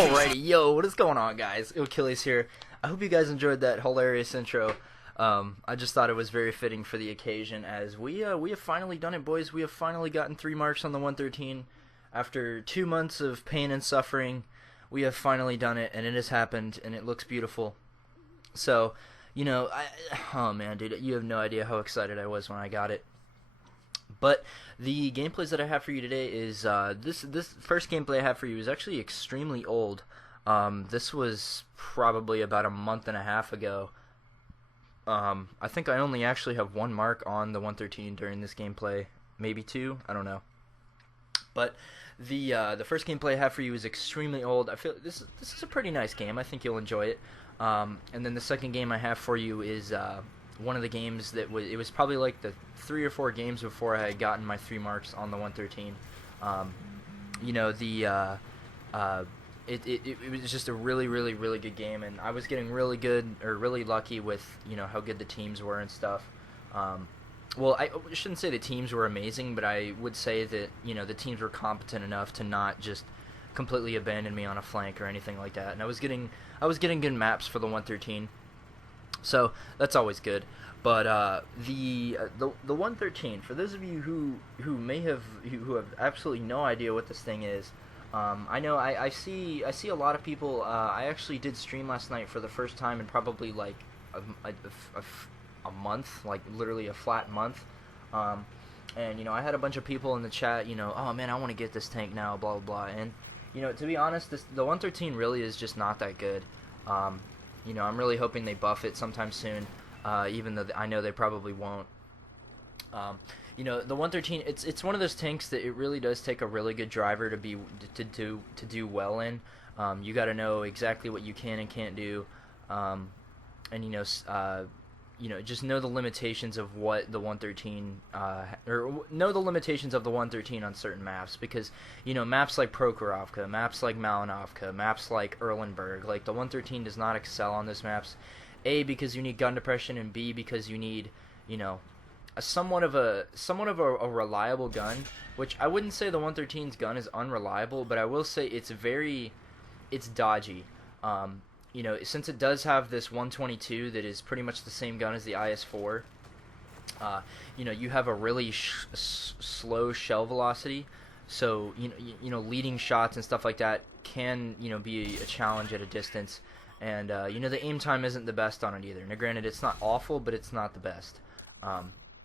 Alrighty, yo, what is going on, guys? Achilles here. I hope you guys enjoyed that hilarious intro. I just thought it was very fitting for the occasion, as we have finally done it, boys. We have finally gotten 3 marks on the 113. After 2 months of pain and suffering, we have finally done it, and it has happened, and it looks beautiful. So, oh man, dude, you have no idea how excited I was when I got it. But the gameplays that I have for you today is this first gameplay I have for you is actually extremely old. This was probably about a month and a half ago. I think I only actually have 1 mark on the 113 during this gameplay, maybe 2, I don't know. But the first gameplay I have for you is extremely old. I feel this is a pretty nice game. I think you'll enjoy it. And then the second game I have for you is one of the games that it was probably like the 3 or 4 games before I had gotten my 3 marks on the 113. It was just a really good game, and I was getting really good, or really lucky with how good the teams were and stuff. Well, I shouldn't say the teams were amazing, but I would say that the teams were competent enough to not just completely abandon me on a flank or anything like that. And I was getting good maps for the 113. So that's always good. But the 113, for those of you who have absolutely no idea what this thing is, I know I see a lot of people. I actually did stream last night for the first time in probably like a month, like literally a flat month. And I had a bunch of people in the chat. Oh man, I want to get this tank now, blah blah blah. And to be honest, the 113 really is just not that good. I'm really hoping they buff it sometime soon, even though I know they probably won't. The 113, it's one of those tanks that it really does take a really good driver to do well in. You got to know exactly what you can and can't do, just know the limitations of what the 113, or know the limitations of the 113 on certain maps, because maps like Prokhorovka, maps like Malinovka, maps like Erlenberg, like the 113 does not excel on those maps. A, because you need gun depression, and B, because you need a somewhat of a reliable gun, which I wouldn't say the 113's gun is unreliable, but I will say it's dodgy. Since it does have this 122 that is pretty much the same gun as the IS-4, you have a really slow shell velocity, so leading shots and stuff like that can be a challenge at a distance, and the aim time isn't the best on it either. Now, granted, it's not awful, but it's not the best.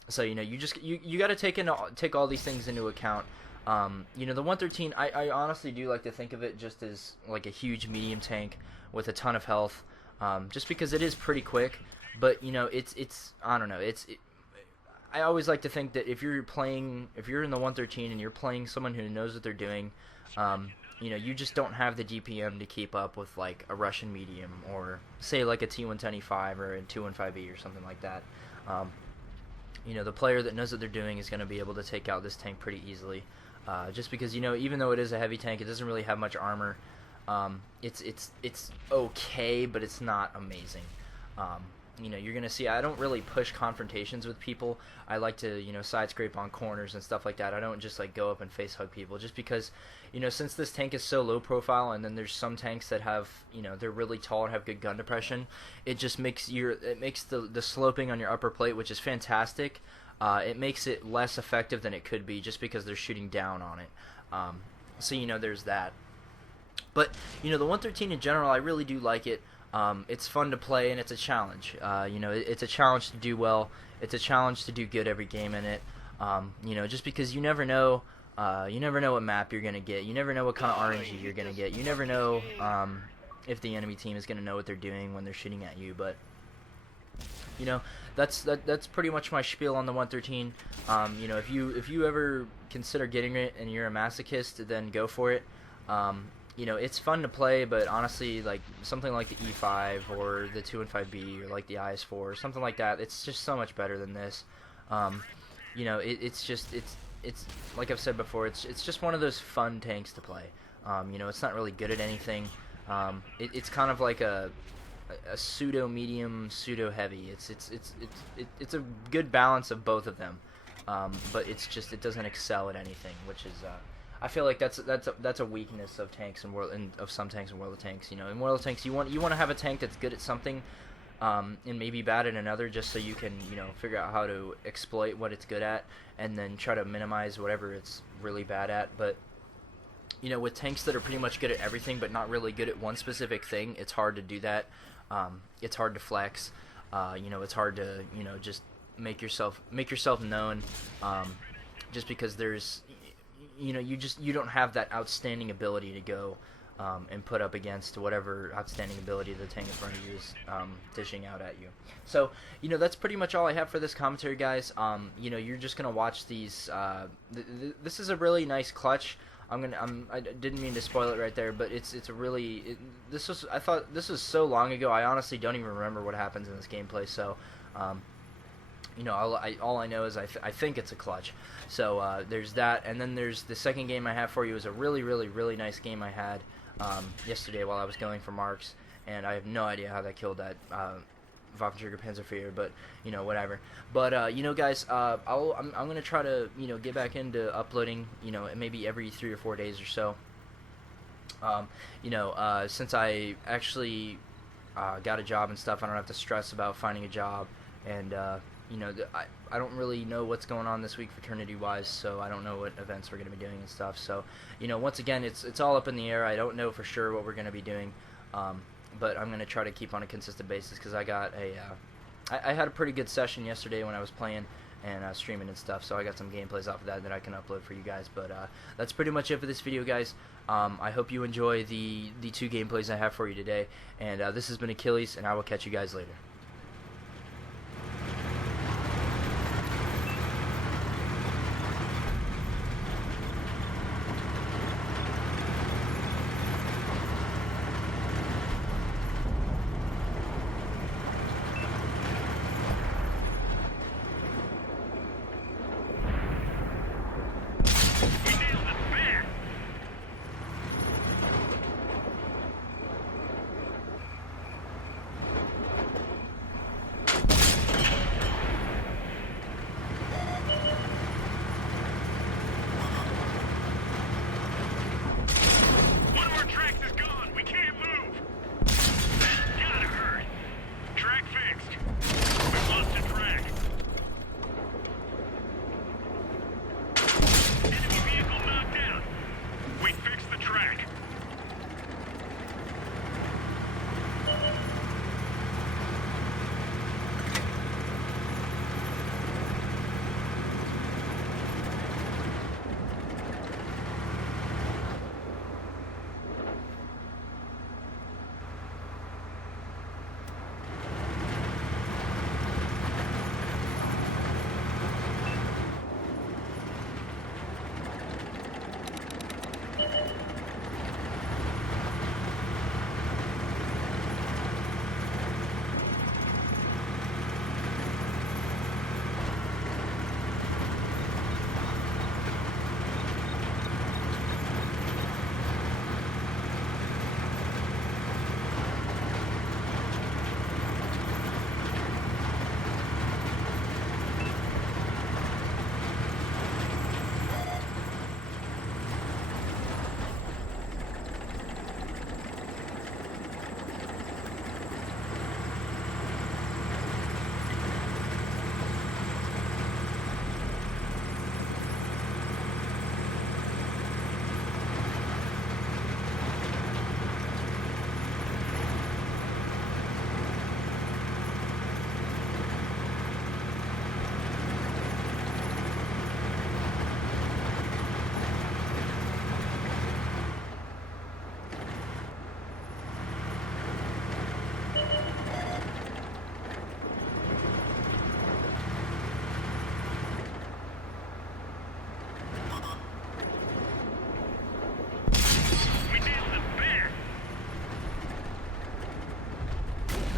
So you got to take all these things into account. The 113, I honestly do like to think of it just as like a huge medium tank with a ton of health, just because it is pretty quick. But it's I don't know, I always like to think that if you're in the 113 and you're playing someone who knows what they're doing, you just don't have the DPM to keep up with like a Russian medium, or say like a T110E5 or a 215E or something like that. The player that knows what they're doing is going to be able to take out this tank pretty easily, just because even though it is a heavy tank, it doesn't really have much armor. It's okay, but it's not amazing. You're gonna see I don't really push confrontations with people. I like to side scrape on corners and stuff like that. I don't just like go up and face hug people, just because since this tank is so low profile, and then there's some tanks that have they're really tall and have good gun depression. It just makes the sloping on your upper plate, which is fantastic. It makes it less effective than it could be, just because they're shooting down on it. So there's that. But the 113 in general, I really do like it. It's fun to play, and it's a challenge. It's a challenge to do well. It's a challenge to do good every game in it. Just because you never know what map you're gonna get. You never know what kind of RNG you're gonna get. You never know if the enemy team is gonna know what they're doing when they're shooting at you. But that's pretty much my spiel on the 113. If you ever consider getting it and you're a masochist, then go for it. It's fun to play, but honestly, like something like the E5 or the 215B or like the IS-4 or something like that, it's just so much better than this. It's like I've said before, it's just one of those fun tanks to play. It's not really good at anything. It's kind of like a pseudo medium, pseudo heavy. It's a good balance of both of them. But it doesn't excel at anything, which is I feel like that's a weakness of tanks and of some tanks in World of Tanks. You know, in World of Tanks, you want to have a tank that's good at something, and maybe bad at another, just so you can, you know, figure out how to exploit what it's good at, and then try to minimize whatever it's really bad at. But you know, with tanks that are pretty much good at everything but not really good at one specific thing, it's hard to do that. It's hard to flex. You know, it's hard to, you know, just make yourself known. Just because there's, you know, you don't have that outstanding ability to go and put up against whatever outstanding ability the tank in front of you is dishing out at you. So, you know, that's pretty much all I have for this commentary, guys. You know, you're just gonna watch these. This is a really nice clutch. I didn't mean to spoil it right there, but it's a really I thought this was so long ago. I honestly don't even remember what happens in this gameplay. So, you know, all I know is I think it's a clutch. So there's that, and then there's the second game I have for you is a really nice game I had yesterday while I was going for marks, and I have no idea how that killed that Waffenträger Panzerfeuer, but you know, whatever. But you know, guys, I'm gonna try to, you know, get back into uploading, you know, maybe every 3 or 4 days or so. You know, since I actually got a job and stuff, I don't have to stress about finding a job, and you know, I don't really know what's going on this week fraternity-wise, so I don't know what events we're going to be doing and stuff. So, you know, once again, it's all up in the air. I don't know for sure what we're going to be doing, but I'm going to try to keep on a consistent basis because I got I had a pretty good session yesterday when I was playing and streaming and stuff, so I got some gameplays off of that I can upload for you guys. But that's pretty much it for this video, guys. I hope you enjoy the 2 gameplays I have for you today, and this has been Achilles, and I will catch you guys later.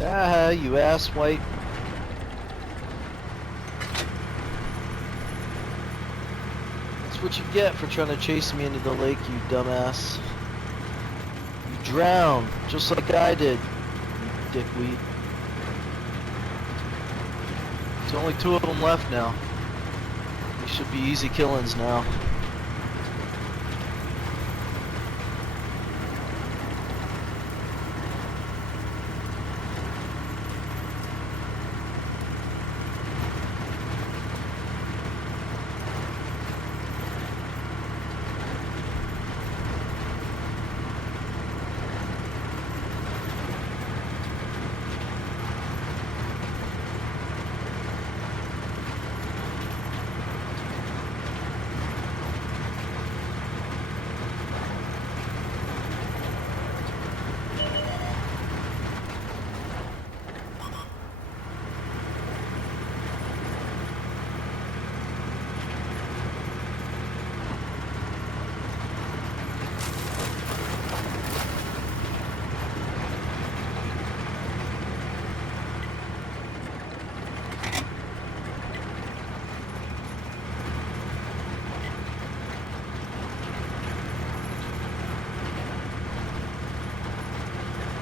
Ah, you asswipe. That's what you get for trying to chase me into the lake, you dumbass. You drowned, just like I did, you dickweed. There's only 2 of them left now. These should be easy killings now.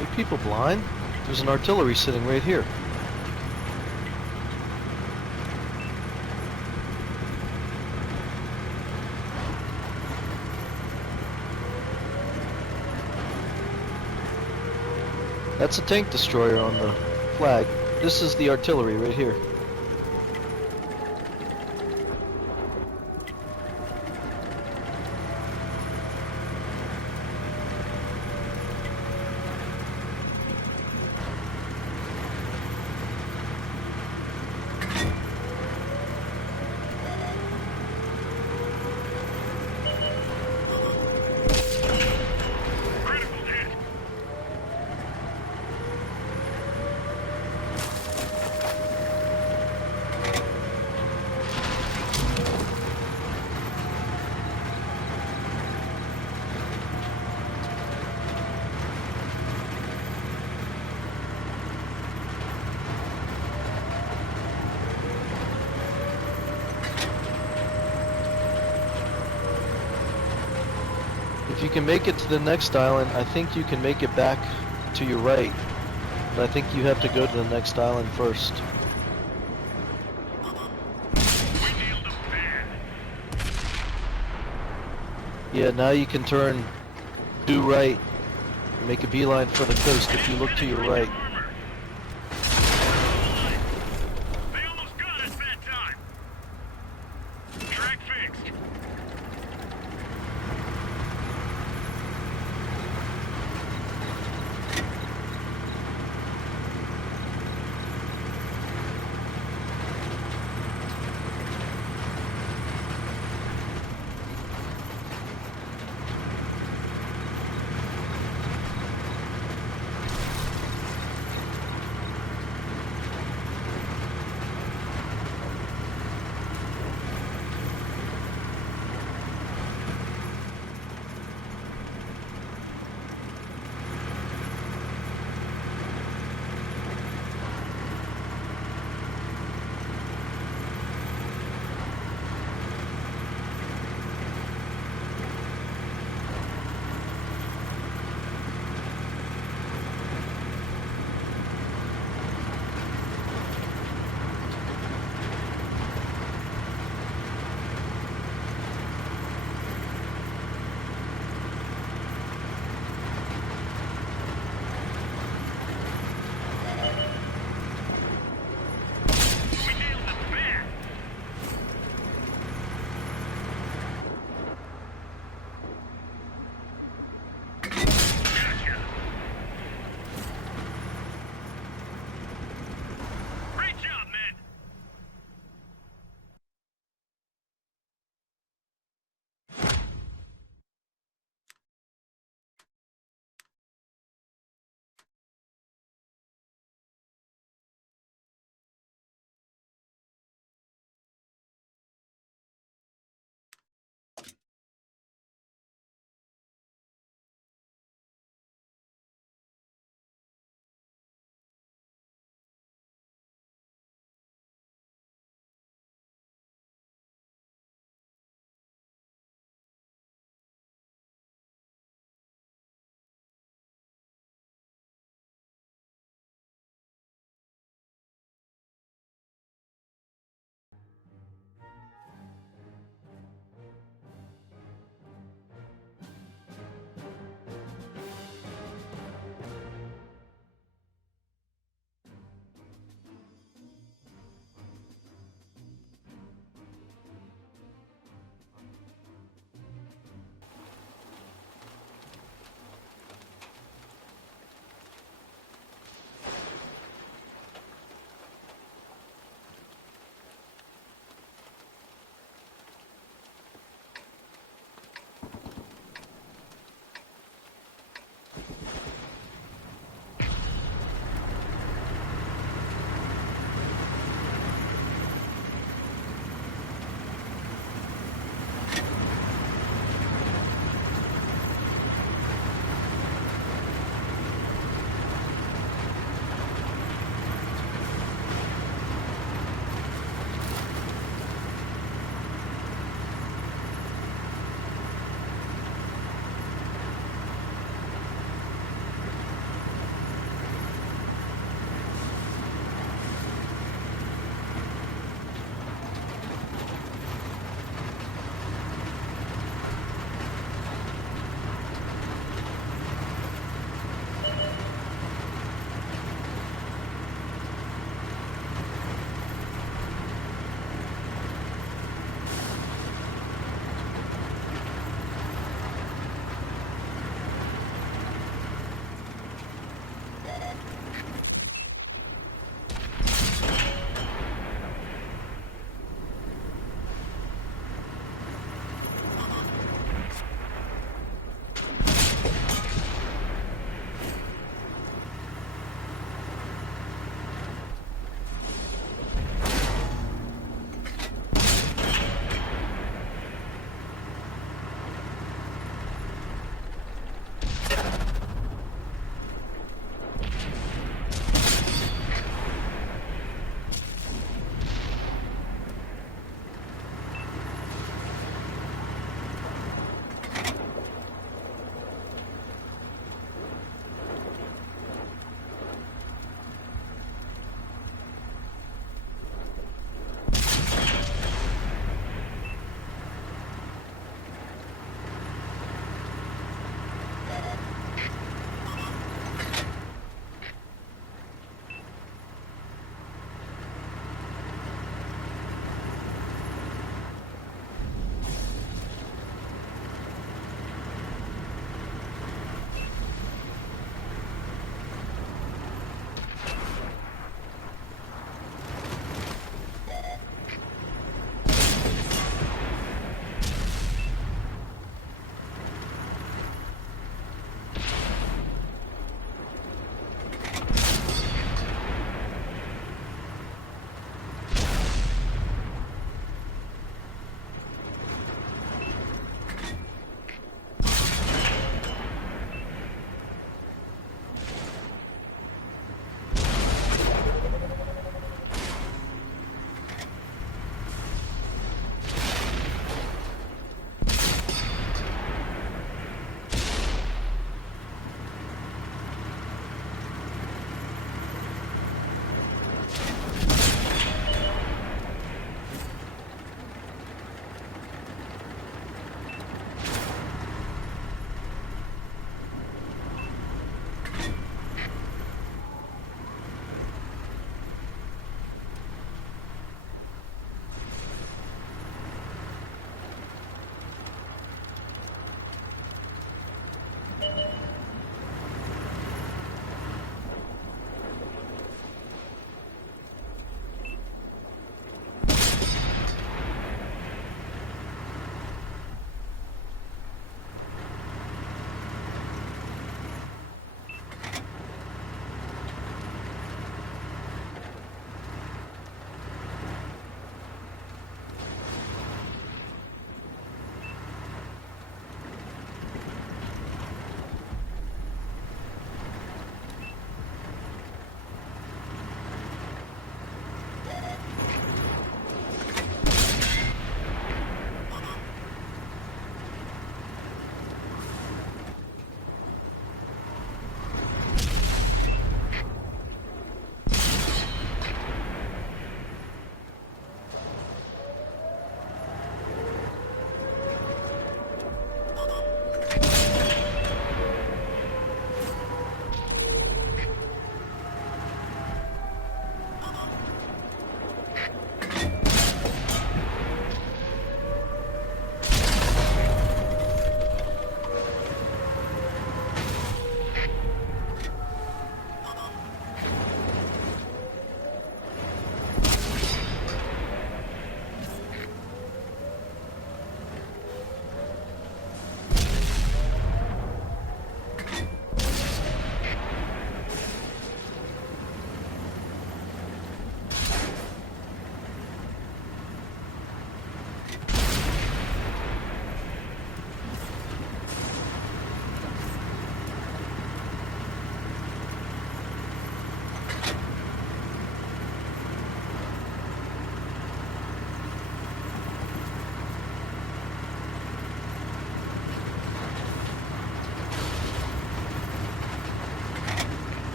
Are people blind? There's an artillery sitting right here. That's a tank destroyer on the flag. This is the artillery right here. If you can make it to the next island, I think you can make it back to your right. But I think you have to go to the next island first. Yeah, now you can turn due right, make a beeline for the coast if you look to your right.